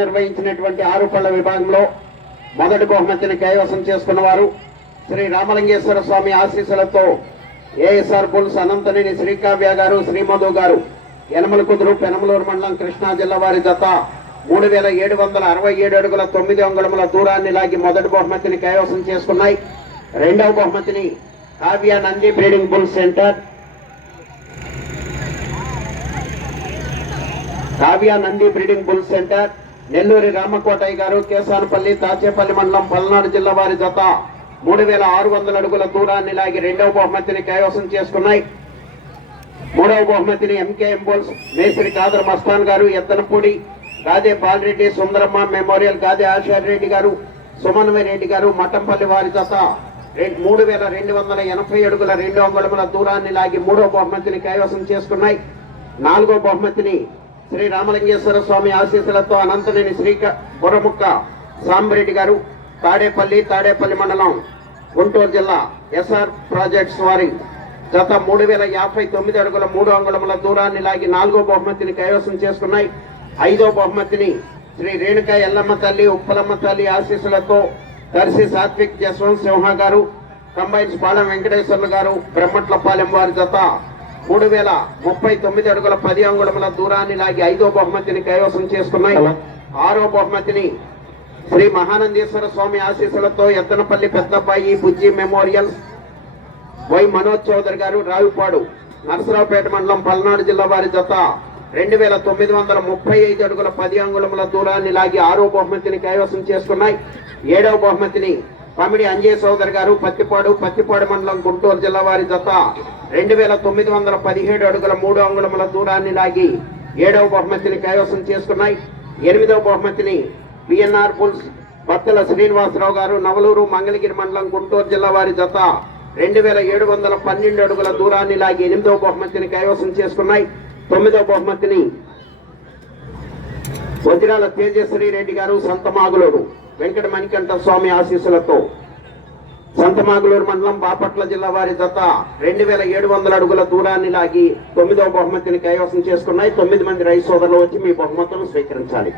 నిర్వహించినటువంటి ఆరుపళ్ల విభాగంలో మొదటి బహుమతిని కైవసం చేసుకున్న వారు శ్రీ రామలింగేశ్వర స్వామి ఆశీస్సులతో ఏఎస్ఆర్ బుల్స్ అనంతనేని శ్రీకావ్య గారు, శ్రీమధు గారు, యనమల కుదురు, పెనమలూరు మండలం, కృష్ణా జిల్లా వారి జత 3767 అడుగుల 9 అంగుళముల దూరాన్ని లాగి మొదటి బహుమతిని కైవసం చేసుకున్నాయి. రెండవ బహుమతిని Kavya Nandi breeding bull centre, Nelluri Ramakotaiah గారు, కేసానపల్లి, తాచేపల్లి మండలం, పల్నాడు జిల్లా వారి జత 3600 అడుగుల దూరాన్ని లాగి రెండవ బహుమతిని కైవసం చేసుకున్నాయి. మూడవ బహుమతిని ఎంకేఎం బుల్స్ మేస్త్రి కాదర్ మస్తాన్ గారు, ఎత్తనపూడి, గాదే బాలరెడ్డి, సుందరమ్మ మెమోరియల్, గాదే ఆచార్య రెడ్డి గారు, సుమన్వయ్ రెడ్డి గారు, మఠంపల్లి వారి జత 3280 అడుగుల 2 అంగుళముల దూరాన్ని లాగి మూడవ బహుమతిని కైవసం చేసుకున్నాయి. నాలుగో బహుమతిని శ్రీ రామలింగేశ్వర స్వామి ఆశీస్సులతో అనంతనేని బుర్రముక్క సాంబరెడ్డి గారు, తాడేపల్లి మండలం, గుంటూరు జిల్లా ఎస్ఆర్ ప్రాజెక్ట్స్ వారి జత 3059 అడుగుల 3 అంగుళముల దూరాన్ని లాగి నాలుగో బహుమతిని కైవసం చేసుకున్నాయి. ఐదో బహుమతిని శ్రీ రేణుక ఎల్లమ్మ తల్లి, ఉప్పలమ్మ తల్లి ఆశీస్సులతో దర్శి సాత్విక్ జస్వంత్ సింహ గారు, కంబైన్స్ పాలెం వెంకటేశ్వర్లు గారు, బ్రహ్మట్లపాలెం వారి జత 3039 అడుగుల 10 అంగుళముల దూరాన్ని లాగి ఐదో బహుమతిని కైవసం చేసుకున్నాయి. ఆరో బహుమతిని శ్రీ మహానందేశ్వర స్వామి ఆశీస్సులతో ఎత్తనపల్లి పెద్దబ్బాయి బుజ్జి మెమోరియల్స్ వై మనోజ్ చౌదరి గారు, రావిపాడు, నరసరావుపేట మండలం, పల్నాడు జిల్లా వారి జత 2935 అడుగుల 10 అంగుళముల దూరాన్ని లాగి ఆరో బహుమతిని కైవసం చేసుకున్నాయి. ఏడవ బహుమతిని పమిడి అంజయ్ చౌదరి గారు, పత్తిపాడు మండలం, గుంటూరు జిల్లా వారి జత 2917 అడుగుల 3 అంగుళముల దూరాన్ని లాగి ఏడవ బహుమతిని కైవసం చేసుకున్నాయి. ఎనిమిదవ బహుమతిని పిఎన్ఆర్ బుల్స్ బత్తల శ్రీనివాసరావు గారు, నవలూరు, మంగళగిరి మండలం, గుంటూరు జిల్లా వారి జత 2712 అడుగుల దూరాన్ని లాగి ఎనిమిదవ బహుమతిని కైవసం చేసుకున్నాయి. తొమ్మిదవ బహుమతిని వజ్రాల తేజశ్రీ రెడ్డి గారు, సంతమాగులూరు, వెంకట మణికంఠ స్వామి ఆశీస్సులతో సంతమాగులూరు మండలం, బాపట్ల జిల్లా వారి జత 2700 అడుగుల దూరాన్ని లాగి 9వ బహుమతిని కైవసం చేసుకున్నాయి. 9 మంది రైతు సోదరులు వచ్చి మీ బహుమతులను స్వీకరించాలి.